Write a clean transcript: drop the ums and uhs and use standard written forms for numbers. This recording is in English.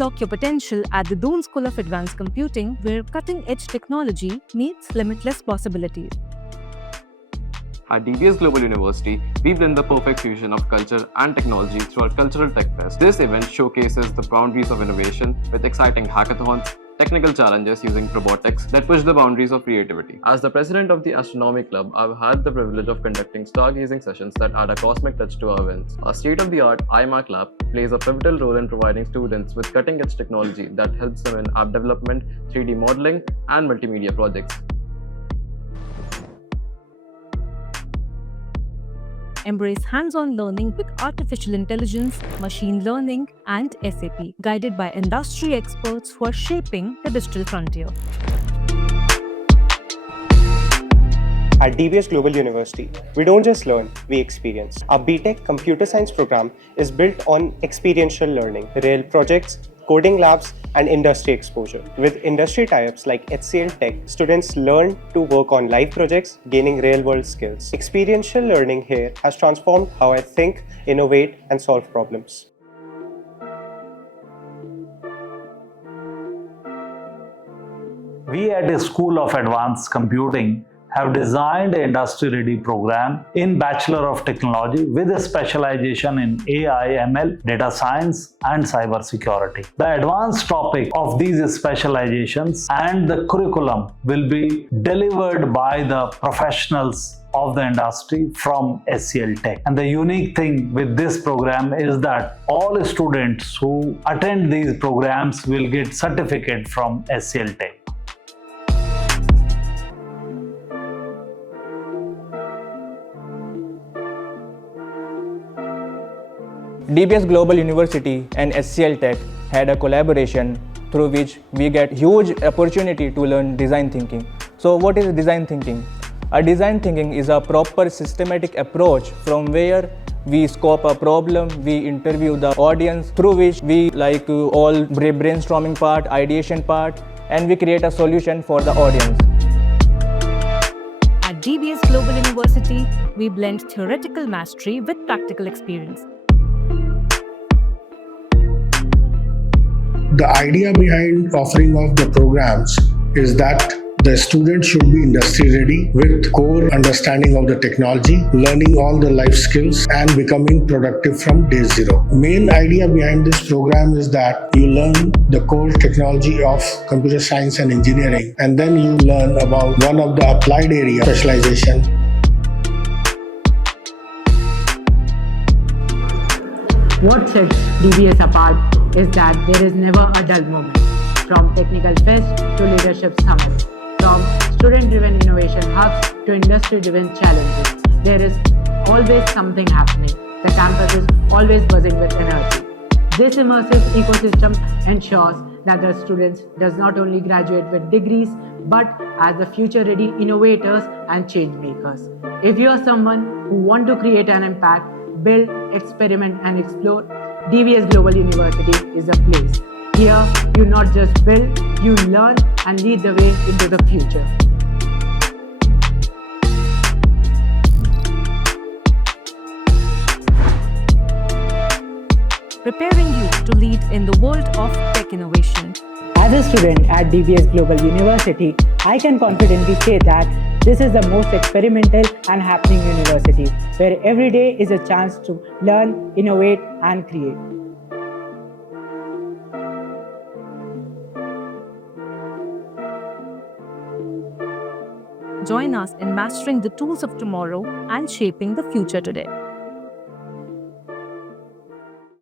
Unlock your potential at the Doon School of Advanced Computing, where cutting-edge technology meets limitless possibilities. At DBS Global University, we blend the perfect fusion of culture and technology through our Cultural Tech Fest. This event showcases the boundaries of innovation with exciting hackathons, technical challenges using robotics that push the boundaries of creativity. As the president of the Astronomy Club, I've had the privilege of conducting stargazing sessions that add a cosmic touch to our events. Our state-of-the-art iMac lab plays a pivotal role in providing students with cutting-edge technology that helps them in app development, 3D modeling, and multimedia projects. Embrace hands-on learning with artificial intelligence, machine learning, and SAP, guided by industry experts who are shaping the digital frontier. At DBS Global University, we don't just learn, we experience. Our BTech Computer Science program is built on experiential learning, real projects, coding labs, and industry exposure. With industry tie-ups like HCL Tech, students learn to work on live projects, gaining real-world skills. Experiential learning here has transformed how I think, innovate, and solve problems. We at the School of Advanced Computing have designed an industry-ready program in Bachelor of Technology with a specialization in AI, ML, data science, and cyber security. The advanced topic of these specializations and the curriculum will be delivered by the professionals of the industry from HCL Tech. And the unique thing with this program is that all students who attend these programs will get certificate from HCL Tech. DBS Global University and HCL Tech had a collaboration through which we get huge opportunity to learn design thinking. So what is design thinking? A design thinking is a proper systematic approach from where we scope a problem, we interview the audience, through which we all brainstorming part, ideation part, and we create a solution for the audience. At DBS Global University, we blend theoretical mastery with practical experience. The idea behind offering of the programs is that the student should be industry ready with core understanding of the technology, learning all the life skills and becoming productive from day zero. Main idea behind this program is that you learn the core technology of computer science and engineering, and then you learn about one of the applied area specialization. What sets DBS apart is that there is never a dull moment. From technical fest to leadership summit, from student-driven innovation hubs to industry-driven challenges, there is always something happening. The campus is always buzzing with energy. This immersive ecosystem ensures that the students does not only graduate with degrees, but as the future-ready innovators and change makers. If you are someone who want to create an impact, build, experiment, and explore, DBS Global University is a place. Here, you not just build, you learn and lead the way into the future. Preparing you to lead in the world of tech innovation. As a student at DBS Global University, I can confidently say that this is the most experimental and happening university, where every day is a chance to learn, innovate, and create. Join us in mastering the tools of tomorrow and shaping the future today.